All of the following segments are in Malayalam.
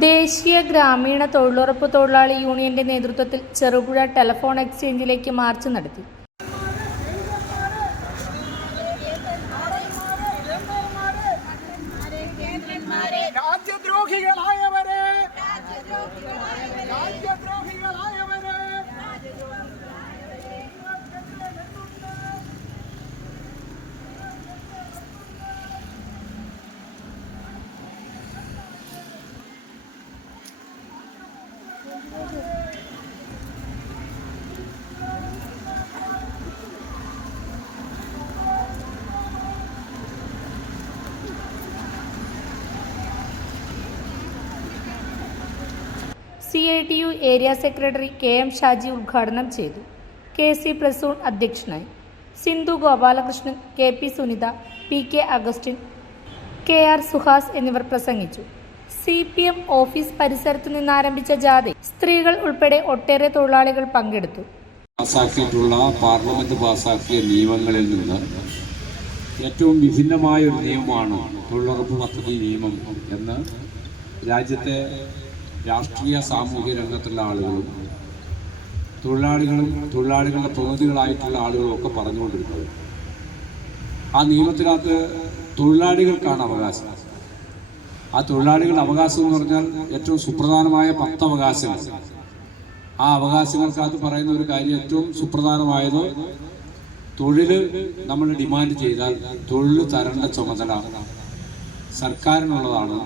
ദേശീയ ഗ്രാമീണ തൊഴിലുറപ്പ് തൊഴിലാളി യൂണിയന്റെ നേതൃത്വത്തിൽ ചെറുപുഴ ടെലഫോൺ എക്സ്ചേഞ്ചിലേക്ക് മാർച്ച് നടത്തി. C I T U area secretary K M Shaji ഉദ്ഘാടനം ചെയ്തു. കെ സി പ്രസൂൺ അധ്യക്ഷനായി. Sindhu Gopalakrishnan K P Sunitha P K Augustin K R Suhas എന്നിവർ പ്രസംഗിച്ചു. സി പി എം ഓഫീസ് പരിസരത്തു നിന്നാരംഭിച്ച ജാഥ സ്ത്രീകൾ ഉൾപ്പെടെ ഒട്ടേറെ തൊഴിലാളികൾ പങ്കെടുത്തു. പാസാക്കിയിട്ടുള്ള പാർലമെന്റ് പാസാക്കിയ നിയമങ്ങളിൽ നിന്ന് ഏറ്റവും വിഭിന്നമായ ഒരു നിയമമാണ് തൊഴിലുറപ്പ് പദ്ധതി നിയമം എന്ന് രാജ്യത്തെ രാഷ്ട്രീയ സാമൂഹ്യ രംഗത്തുള്ള ആളുകളും തൊഴിലാളികളും തൊഴിലാളികളുടെ പ്രതിനിധികളായിട്ടുള്ള ആളുകളും ഒക്കെ പറഞ്ഞുകൊണ്ടിരുന്നത്. ആ നിയമത്തിനകത്ത് തൊഴിലാളികൾക്കാണ് അവകാശം. ആ തൊഴിലാളികളുടെ അവകാശം എന്ന് പറഞ്ഞാൽ ഏറ്റവും സുപ്രധാനമായ പത്ത് അവകാശങ്ങൾ ആ അവകാശങ്ങൾക്കകത്ത് പറയുന്ന ഒരു കാര്യം ഏറ്റവും സുപ്രധാനമായത് തൊഴിൽ നമ്മൾ ഡിമാൻഡ് ചെയ്താൽ തൊഴിൽ തരേണ്ട ചുമതല സർക്കാരിനുള്ളതാണ്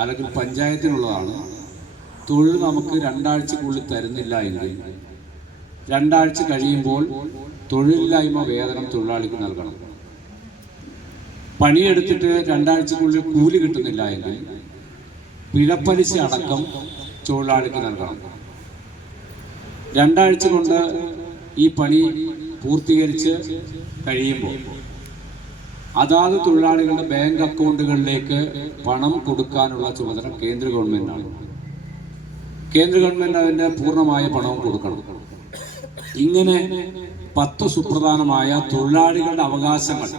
അല്ലെങ്കിൽ പഞ്ചായത്തിനുള്ളതാണ്. തൊഴിൽ നമുക്ക് രണ്ടാഴ്ചക്കുള്ളിൽ തരുന്നില്ല എങ്കിൽ രണ്ടാഴ്ച കഴിയുമ്പോൾ തൊഴിലില്ലായ്മ വേതനം തൊഴിലാളിക്ക് നൽകണം. പണിയെടുത്തിട്ട് രണ്ടാഴ്ചക്കുള്ളിൽ കൂലി കിട്ടുന്നില്ല എങ്കിൽ പിഴപ്പലിശ അടക്കം തൊഴിലാളിക്ക് നൽകണം. രണ്ടാഴ്ച കൊണ്ട് ഈ പണി പൂർത്തീകരിച്ച് കഴിയുമ്പോൾ അതാത് തൊഴിലാളികളുടെ ബാങ്ക് അക്കൗണ്ടുകളിലേക്ക് പണം കൊടുക്കാനുള്ള ചുമതല കേന്ദ്ര ഗവൺമെന്റാണ് കേന്ദ്ര ഗവൺമെന്റ് അതിന്റെ പൂർണമായ പണവും കൊടുക്കണം. ഇങ്ങനെ പത്ത് സുപ്രധാനമായ തൊഴിലാളികളുടെ അവകാശങ്ങൾ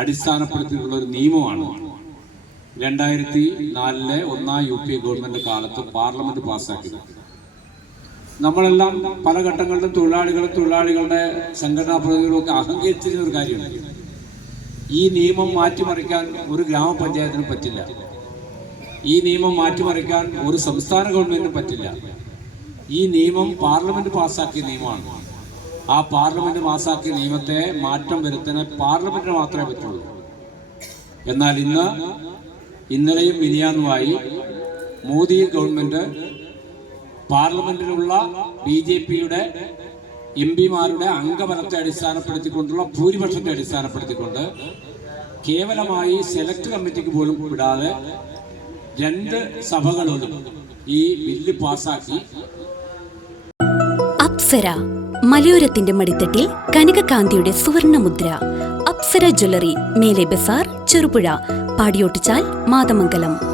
അടിസ്ഥാനപ്പെടുത്തിയിട്ടുള്ള ഒരു നിയമമാണ്. രണ്ടായിരത്തി നാലിലെ ഒന്നാം യു പി ഗവൺമെന്റ് കാലത്ത് പാർലമെന്റ് പാസ്സാക്കിയത്. നമ്മളെല്ലാം പല ഘട്ടങ്ങളിലും തൊഴിലാളികളും തൊഴിലാളികളുടെ സംഘടനാ പ്രതിനിധികളും ഒക്കെ അഹങ്കരിച്ചിരുന്ന ഒരു കാര്യമാണ് ഈ നിയമം മാറ്റിമറിക്കാൻ ഒരു ഗ്രാമപഞ്ചായത്തിന് പറ്റില്ല. ഈ നിയമം മാറ്റിമറിക്കാൻ ഒരു സംസ്ഥാന ഗവൺമെന്റിന് പറ്റില്ല. ഈ നിയമം പാർലമെന്റ് പാസ്സാക്കിയ നിയമമാണ്. ആ പാർലമെന്റ് പാസ്സാക്കിയ നിയമത്തെ മാറ്റം വരുത്താൻ പാർലമെന്റിന് മാത്രമേ പറ്റുള്ളൂ. എന്നാൽ ഇന്ന് ഇന്നലെയും മിനിയാന്നുമായി മോദി ഗവൺമെന്റ് പാർലമെന്റിലുള്ള ബി ജെ പിയുടെ എം പിമാരുടെ അംഗബലത്തെ അടിസ്ഥാനപ്പെടുത്തിക്കൊണ്ടുള്ള ഭൂരിപക്ഷത്തെ അടിസ്ഥാനപ്പെടുത്തിക്കൊണ്ട് കേവലമായി സെലക്ട് കമ്മിറ്റിക്ക് പോലും വിടാതെ രണ്ട് സഭകളോടും ഈ ബില്ല് പാസാക്കി. അപ്സര മലയോരത്തിന്റെ മടിത്തട്ടിൽ കനകകാന്തിയുടെ സുവർണമുദ്ര. അപ്സര ജ്വല്ലറി മേലെ ബസാർ ചെറുപുഴ പാടിയോട്ടിച്ചാൽ മാതമംഗലം.